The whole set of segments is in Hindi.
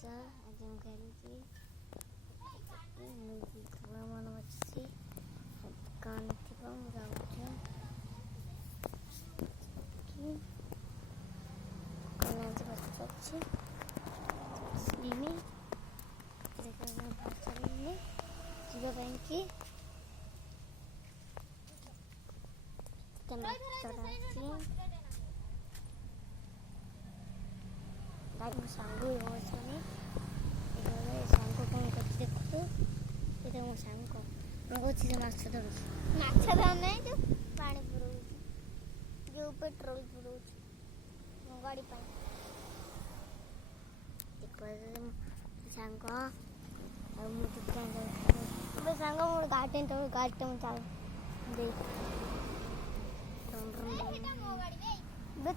जा आज हम खेलुची म्यूजिक मन अच्छी कान थी जाऊँ सांग पानी पुरो जो पेट्रोल पुरो गाड़ी सांग सांग गाड़ी गाड़ी चल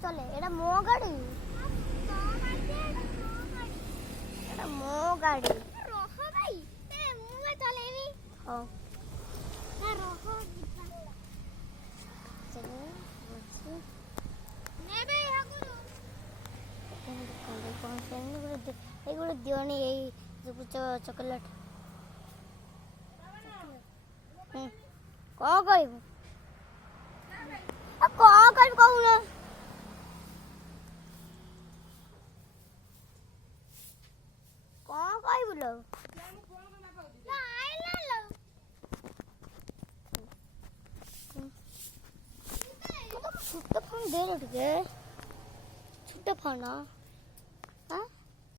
चले एटा मो गाड़ी मो गाड़ी रह भाई मुझे चलेनी हो ना रह चलो बच्चे ने बे हगुरु कौन से एक गुड दियोनी यही जो कुछ चॉकलेट कौन कहबू कौन कहबू कहूना कौन कहबू लो छोटा फोन दे लो ठीक है छोटा फोन